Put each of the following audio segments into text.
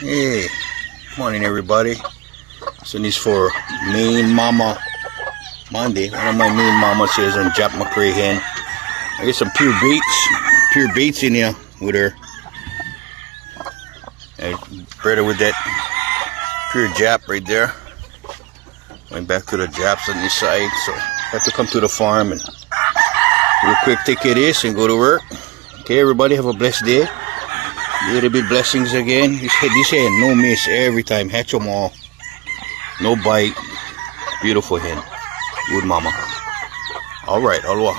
Hey, morning everybody. So this for main mama Monday. One of my main mamas is on Jap McCray hen. I get some pure baits in here with her. I bred her with that pure Jap right there. Went back to the Japs on this side, so I have to come to the farm and do a quick take of this and go to work. Okay, everybody have a blessed day. Little bit blessings again. This hen, no miss every time. Hatch them all. No bite. Beautiful hen. Good mama. Alright, aloha.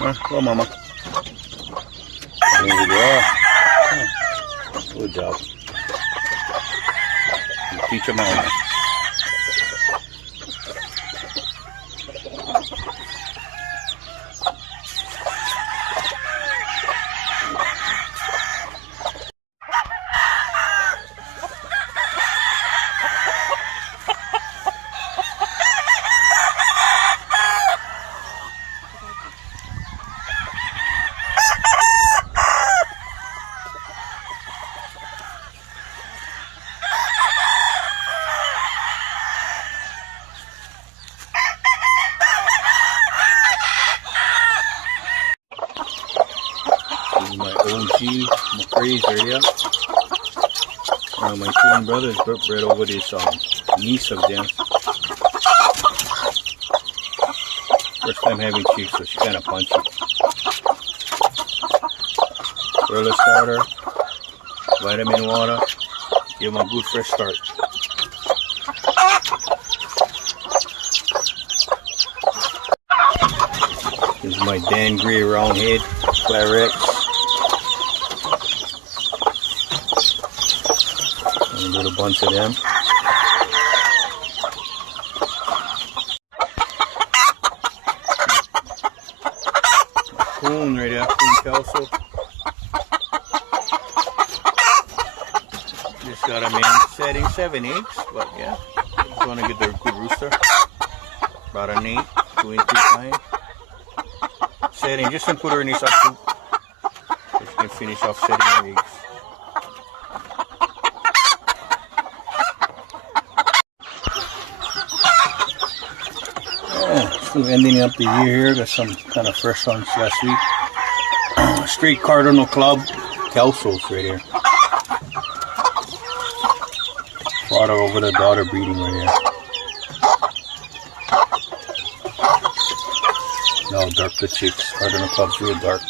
Hello, mama. There you go. Good job. You teach them all. My OG McCrae's right here. My twin brothers bred over this niece of them. First time having chicks, so she's kind of punchy. Gorilla starter, vitamin water, give them a good fresh start. This is my Dan Gray round head, Claret. A little bunch of them. Coon right there, coon kelso. Just got them in setting 7 eggs, but yeah, just want to get their good rooster. About an 8, 2 and 3 times. Setting, just gonna put her in this up too. Just gonna finish off setting her eggs. Still ending up the year here. Got some kind of fresh ones last week. Straight Cardinal Club Kelsos right here. Father over the daughter breeding right here. No, dark the chicks. Cardinal Club's real dark.